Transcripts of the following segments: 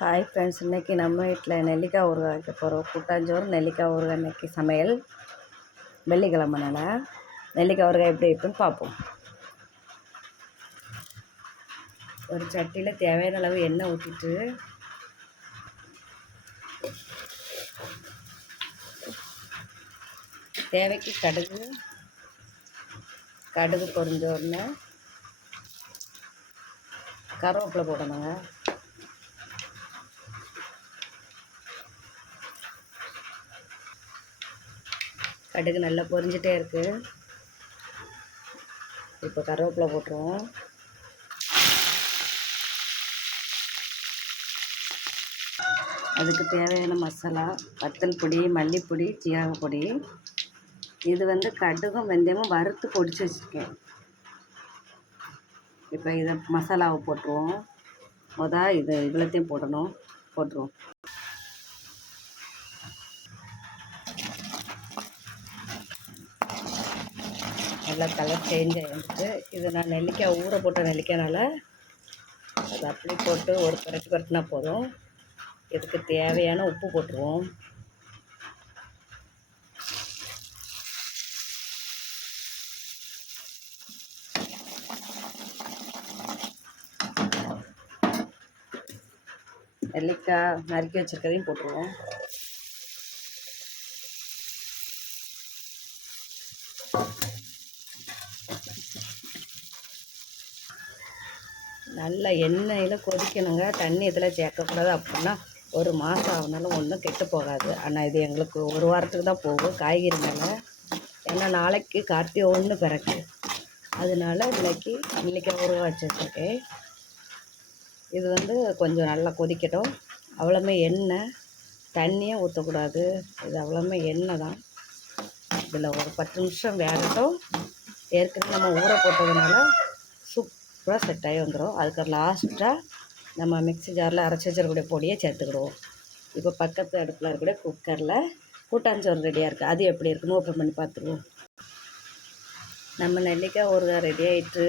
Hi friends, இன்றைக்கி நம்ம வீட்டில் நெல்லிக்காய் ஊறுகாய் வைக்க போகிறோம். கூட்டாஞ்சோறு நெல்லிக்காய் ஊறுகாய் இன்றைக்கி சமையல். வெள்ளிக்கிழமைனால நெல்லிக்காய் ஊறுகாய் எப்படி இருக்குன்னு பார்ப்போம். ஒரு சட்டியில் தேவையான அளவு எண்ணெய் ஊற்றிட்டு தேவைக்கு கடுகு பொரிஞ்ச உடனே கருவேப்பிலை போடணுங்க. கடுகு நல்லா பொரிஞ்சிட்டே இருக்குது. இப்போ கருவேப்பிலை போட்டுருவோம். அதுக்கு தேவையான மசாலா வத்தல் பொடி, மல்லிப்பொடி, சீரகப்பொடி. இது கடுகும் வெந்தயமும் வறுத்து பொடிச்சு வச்சுருக்கேன். இப்போ இதை மசாலாவை போட்டுருவோம். இவ்வளோத்தையும் போட்டுருவோம். நல்லா கலர் சேஞ்ச் ஆகிட்டு, இது நான் நெல்லிக்காய் ஊற போட்ட நெல்லிக்காய்னால அதை அப்படி போட்டு ஒரு புரட்டினா போதும். இதுக்கு தேவையான உப்பு போட்டுருவோம். நெல்லிக்காய் நறுக்கி வச்சுருக்கதையும் போட்டுருவோம். நல்லா எண்ணெயில் கொதிக்கணுங்க. தண்ணி இதில் சேர்க்கக்கூடாது. அப்படின்னா ஒரு மாதம் ஆகுனாலும் ஒன்றும் கெட்டு போகாது. ஆனால் இது எங்களுக்கு ஒரு வாரத்துக்கு தான் போகும் காய்கறி மேலே. ஏன்னா நாளைக்கு கார்த்திகை 1 பிறகு. அதனால இன்னைக்கு நெல்லிக்காய் ஊறுகாய் வச்சுருக்கேன். இது கொஞ்சம் நல்லா கொதிக்கட்டும். அவ்வளோமே எண்ணெய், தண்ணியே ஊற்றக்கூடாது. இது அவ்வளோமே எண்ணெய் தான். இதில் ஒரு 10 நிமிஷம் வேகட்டும். ஏற்கனவே நம்ம ஊற போட்டதுனால சூப்பராக செட் ஆகி வந்துடும். அதுக்கு லாஸ்ட்டாக நம்ம மிக்ஸி ஜாரில் அரைச்சி வச்சிருக்கக்கூடிய பொடியை சேர்த்துக்கிடுவோம். இப்போ பக்கத்து அடுப்பில் இருக்கக்கூடிய குக்கரில் கூட்டாஞ்சோறு ரெடியாக இருக்குது. அது எப்படி இருக்குன்னு ஓப்பன் பண்ணி பார்த்துருவோம். நம்ம நெல்லிக்காய் ஊறுகாய் ரெடி ஆகிட்டு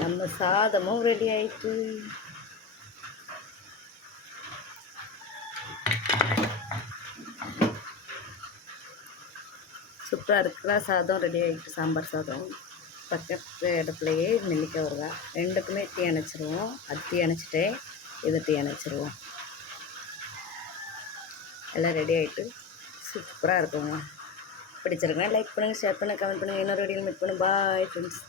நம்ம சாதமும் ரெடி ஆயிட்டு. சூப்பராக இருக்கிற சாதம் ரெடி ஆகிட்டு. சாம்பார் சாதம். பக்கத்து இடத்துலையே நெல்லிக்காய் ஊறுகாய் ரெண்டுக்குமே டீ அணைச்சிருவோம். அது டீ அணைச்சிட்டே இது டீ அணைச்சிருவோம். எல்லாம் ரெடி ஆகிட்டு சூப்பராக இருக்குங்க. பிடிச்சிருக்கேன் லைக் பண்ணுங்கள், ஷேர் பண்ணுங்கள், கமெண்ட் பண்ணுங்கள். இன்னொரு வீடியோவில் மீட் பண்ணுங்கள். Bye friends.